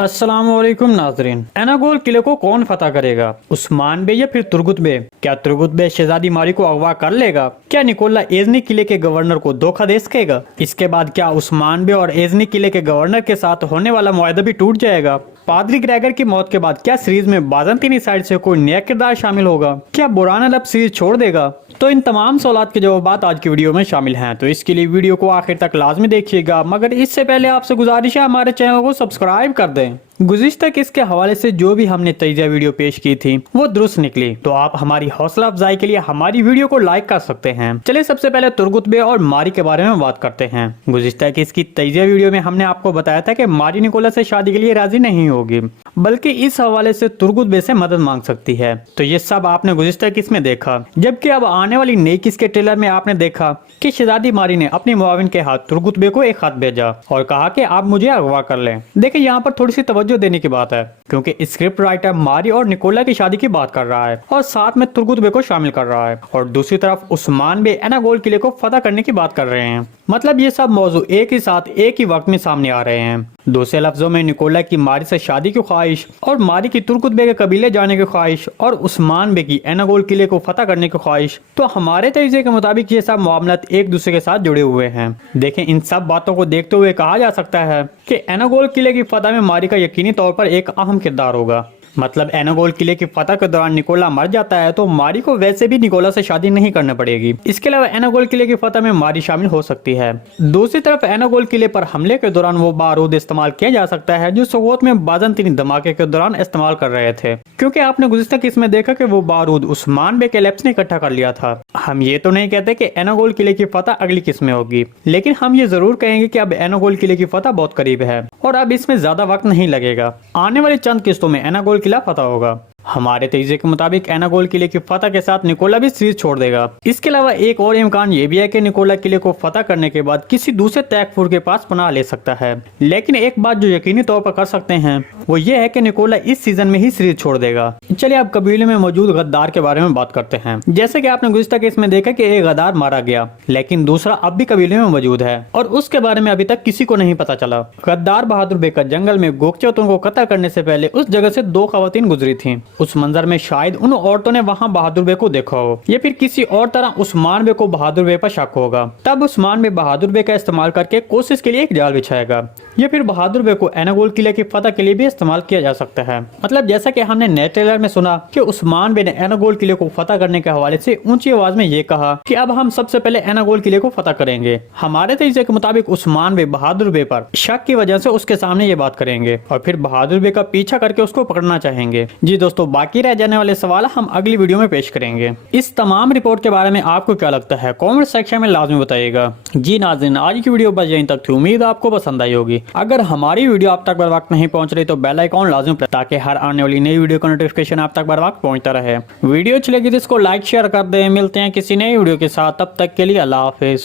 अस्सलामुअलैकुम नाजरीन। एनागोल किले को कौन फतह करेगा, उस्मान बे या फिर तुर्गुत बे? क्या तुर्गुत बे शहजादी मारी को अगवा कर लेगा? क्या निकोला एजनी किले के गवर्नर को धोखा दे सकेगा? इसके बाद क्या उस्मान बे और एजनी किले के गवर्नर के साथ होने वाला मुआहदा भी टूट जाएगा? पादरी ग्रेगर की मौत के बाद क्या सीरीज में बाज़ंतीनी साइड से कोई नया किरदार शामिल होगा? क्या बुरान अल अब सीरीज छोड़ देगा? तो इन तमाम सवालात के जवाब आज की वीडियो में शामिल हैं, तो इसके लिए वीडियो को आखिर तक लाजमी देखिएगा। मगर इससे पहले आपसे गुजारिश है हमारे चैनल को सब्सक्राइब कर दें। गुज़िश्ता किस के हवाले से जो भी हमने तजिया वीडियो पेश की थी वो दुरुस्त निकली, तो आप हमारी हौसला अफजाई के लिए हमारी वीडियो को लाइक कर सकते हैं। चलिए सबसे पहले तुर्गुत बे और मारी के बारे में बात करते हैं। गुज़िश्ता की इसकी तजिया वीडियो में हमने आपको बताया था कि मारी निकोला से शादी के लिए राजी नहीं होगी, बल्कि इस हवाले से तुर्गुत बे से मदद मांग सकती है। तो ये सब आपने गुज़िश्ता किस में देखा, जबकि अब आने वाली नई किस के ट्रेलर में आपने देखा कि शहजादी मारी ने अपनी मुआविन के हाथ तुर्गुत बे को एक खत भेजा और कहा कि आप मुझे अगवा कर लें। देखिए यहाँ पर थोड़ी सी तवज्जो देने की बात है, क्योंकि स्क्रिप्ट राइटर मारी और निकोला की शादी की बात कर रहा है और साथ में तुर्गुत बे को शामिल कर रहा है, और दूसरी तरफ उस्मान बे एनागोल किले को फतह करने की बात कर रहे हैं। मतलब ये सब मौजू एक ही साथ एक ही वक्त में सामने आ रहे हैं। दूसरे लफ्जों में निकोला की मारी से शादी की ख्वाहिश और मारी की तुर्गुत बे के कबीले जाने की ख्वाहिश और उस्मान बे की एनागोल किले को फतह करने की ख्वाहिश, तो हमारे तजीए के मुताबिक ये सब मामलात एक दूसरे के साथ जुड़े हुए हैं। देखें, इन सब बातों को देखते हुए कहा जा सकता है कि एनागोल किले की फतह में मारी का यकीनी तौर पर एक अहम किरदार होगा। मतलब एनागोल किले की फतह के दौरान निकोला मर जाता है तो मारी को वैसे भी निकोला से शादी नहीं करनी पड़ेगी। इसके अलावा एनागोल किले की फतह में मारी शामिल हो सकती है। दूसरी तरफ एनागोल किले पर हमले के दौरान वो बारूद इस्तेमाल किया जा सकता है जो सोगोत में बाज़ंतीनी धमाके के दौरान इस्तेमाल कर रहे थे, क्योंकि आपने गुज़िश्ता किस में देखा कि वो बारूद उस्मान बे के लैब्स ने इकट्ठा कर लिया था। हम ये तो नहीं कहते कि एनागोल किले की फतह अगली किस्त में होगी, लेकिन हम ये जरूर कहेंगे कि अब एनागोल किले की फतह बहुत करीब है और अब इसमें ज्यादा वक्त नहीं लगेगा। आने वाली चंद किस्तों में एनागोल किला फतह होगा। हमारे तजिए के मुताबिक एनागोल किले की फतह के साथ निकोला भी सीरीज छोड़ देगा। इसके अलावा एक और इम्कान ये भी है कि निकोला किले को फतह करने के बाद किसी दूसरे तैकफुर के पास पनाह ले सकता है। लेकिन एक बात जो यकीनी तौर पर कर सकते हैं वो ये है कि निकोला इस सीजन में ही सीरीज छोड़ देगा। चलिए अब कबीले में मौजूद गद्दार के बारे में बात करते हैं। जैसे कि आपने गुज़िश्ता केस में देखा कि एक गद्दार मारा गया, लेकिन दूसरा अब भी कबीले में मौजूद है और उसके बारे में अभी तक किसी को नहीं पता चला। गद्दार बहादुर बे का जंगल में गोकचौतों को कत्ल करने से पहले उस जगह से 2 खवातीन गुजरी थी। उस मंजर में शायद उन औरतों ने वहां बहादुर बे को देखा हो या फिर किसी और तरह उस्मान बे को बहादुर बे पर शक होगा। तब उस्मान बे बहादुर बे का इस्तेमाल करके कोशिश के लिए एक जाल बिछाएगा या फिर बहादुर बे को एनागोल किले की फतह के लिए भी इस्तेमाल किया जा सकता है। मतलब जैसा कि हमने नए ट्रेलर में सुना कि उस्मान बे ने एनागोल किले को फतह करने के हवाले से ऊंची आवाज में ये कहा कि अब हम सबसे पहले एनागोल किले को फतह करेंगे। हमारे तजीए के मुताबिक उस्मान बे बहादुर बे पर शक की वजह से उसके सामने ये बात करेंगे और फिर बहादुर बे का पीछा करके उसको पकड़ना चाहेंगे। जी दोस्तों, बाकी रह जाने वाले सवाल हम अगली वीडियो में पेश करेंगे। इस तमाम रिपोर्ट के बारे में आपको क्या लगता है कमेंट सेक्शन में लाजमी बताइएगा। जी नाज़रीन, आज की वीडियो बस यहीं तक थी। उम्मीद आपको पसंद आई होगी। अगर हमारी वीडियो आप तक बर वक्त नहीं पहुंच रही तो बेल आइकॉन लाजमी प्रेस, ताकि हर आने वाली नई वीडियो का नोटिफिकेशन आप तक बर वक्त पहुंचता रहे। वीडियो अच्छी लगी तो इसको लाइक शेयर कर दें। मिलते हैं किसी नई वीडियो के साथ, तब तक के लिए अल्लाह हाफिज।